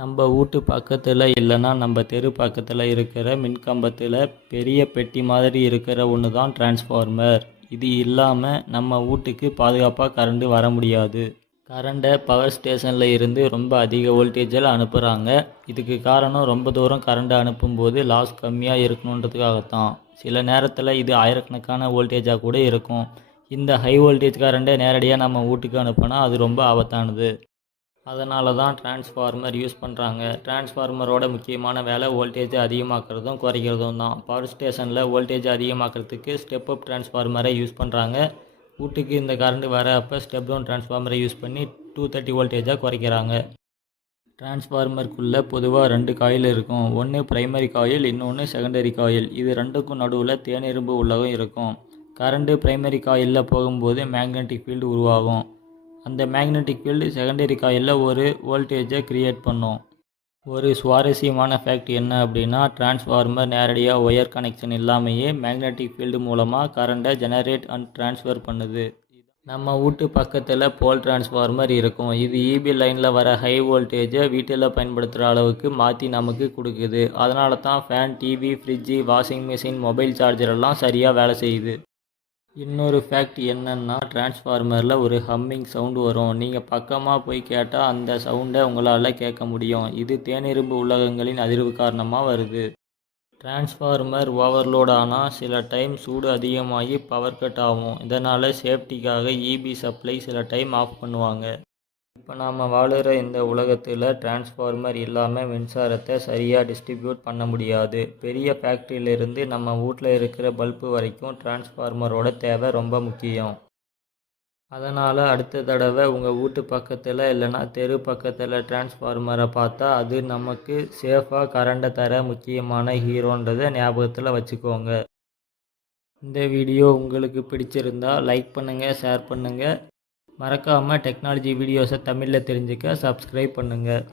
நம்ம வீட்டு பக்கத்தில் இல்லைன்னா நம்ம தெரு பக்கத்தில் இருக்கிற மின்கம்பத்தில் பெரிய பெட்டி மாதிரி இருக்கிற ஒன்று தான் டிரான்ஸ்ஃபார்மர். இது இல்லாமல் நம்ம வீட்டுக்கு பாதுகாப்பாக கரண்ட் வர முடியாது. கரண்ட்டை பவர் ஸ்டேஷனில் இருந்து ரொம்ப அதிக வோல்டேஜில் அனுப்புகிறாங்க. இதுக்கு காரணம் ரொம்ப தூரம் கரண்ட் அனுப்பும்போது லாஸ் கம்மியாக இருக்கணுன்றதுக்காகத்தான். சில நேரத்தில் இது ஆயிரக்கணக்கான வோல்டேஜாக கூட இருக்கும். இந்த ஹை வோல்டேஜ் கரண்ட்டை நேரடியாக நம்ம வீட்டுக்கு அனுப்புனா அது ரொம்ப ஆபத்தானது. அதனால தான் டிரான்ஸ்ஃபார்மர் யூஸ் பண்ணுறாங்க. டிரான்ஸ்ஃபார்மரோட முக்கியமான வேலை வோல்டேஜை அதிகமாக்குறதும் குறைக்கிறதும் தான். பவர் ஸ்டேஷனில் வோல்டேஜ் அதிகமாக்கிறதுக்கு ஸ்டெப் அப் டிரான்ஸ்ஃபார்மரை யூஸ் பண்ணுறாங்க. வீட்டுக்கு இந்த கரண்ட் வர அப்போ ஸ்டெப் டவுன் டிரான்ஸ்ஃபார்மரை யூஸ் பண்ணி 230 வோல்டேஜாக குறைக்கிறாங்க. டிரான்ஸ்ஃபார்மருக்குள்ளே பொதுவாக 2 காயில் இருக்கும். ஒன்று பிரைமரி காயில், இன்னொன்று செகண்டரி காயில். இது ரெண்டுக்கும் நடுவில் தேனிரும்பு உலகம் இருக்கும். கரண்ட்டு பிரைமரி காயிலில் போகும்போது மேக்னெட்டிக் ஃபீல்டு உருவாகும். அந்த மேக்னெட்டிக் ஃபீல்டு செகண்டரி காயிலில் ஒரு வோல்டேஜை கிரியேட் பண்ணும். ஒரு சுவாரஸ்யமான ஃபேக்ட் என்ன அப்படின்னா, டிரான்ஸ்ஃபார்மர் நேரடியாக ஒயர் கனெக்ஷன் இல்லாமையே மேக்னெட்டிக் ஃபீல்டு மூலமாக கரண்ட்டை ஜெனரேட் அண்ட் டிரான்ஸ்ஃபர் பண்ணுது. நம்ம வீட்டு பக்கத்தில் போல் டிரான்ஸ்ஃபார்மர் இருக்கும். இது இபி லைனில் வர ஹை வோல்டேஜை வீட்டில் பயன்படுத்துகிற அளவுக்கு மாற்றி நமக்கு கொடுக்குது. அதனால தான் fan, TV, fridge, washing machine, mobile charger எல்லாம் சரியாக வேலை செய்யுது. இன்னொரு ஃபேக்ட் என்னன்னா, டிரான்ஸ்ஃபார்மரில் ஒரு ஹம்மிங் சவுண்டு வரும். நீங்கள் பக்கமாக போய் கேட்டால் அந்த சவுண்டை உங்களால் கேட்க முடியும். இது தேனிரும்பு உலகங்களின் அதிர்வு காரணமாக வருது. டிரான்ஸ்ஃபார்மர் ஓவர்லோட் ஆனால் சில டைம் சூடு அதிகமாகி பவர் கட் ஆகும். இதனால் சேஃப்டிக்காக இபி சப்ளை சில டைம் ஆஃப் பண்ணுவாங்க. இப்போ நாம் வாழுகிற இந்த உலகத்தில் டிரான்ஸ்ஃபார்மர் இல்லாமல் மின்சாரத்தை சரியாக டிஸ்ட்ரிபியூட் பண்ண முடியாது. பெரிய ஃபேக்ட்ரியிலிருந்து நம்ம வீட்டில் இருக்கிற பல்பு வரைக்கும் டிரான்ஸ்ஃபார்மரோட தேவை ரொம்ப முக்கியம். அதனால் அடுத்த தடவை உங்கள் வீட்டு பக்கத்தில் இல்லைன்னா தெரு பக்கத்தில் டிரான்ஸ்ஃபார்மரை பார்த்தா அது நமக்கு சேஃபாக கரண்ட்டை தர முக்கியமான ஹீரோன்றதை ஞாபகத்தில் வச்சுக்கோங்க. இந்த வீடியோ உங்களுக்கு பிடிச்சிருந்தா லைக் பண்ணுங்கள், ஷேர் பண்ணுங்கள். மறக்காமல் டெக்னாலஜி வீடியோஸை தமிழில் தெரிஞ்சுக்க சப்ஸ்கிரைப் பண்ணுங்கள்.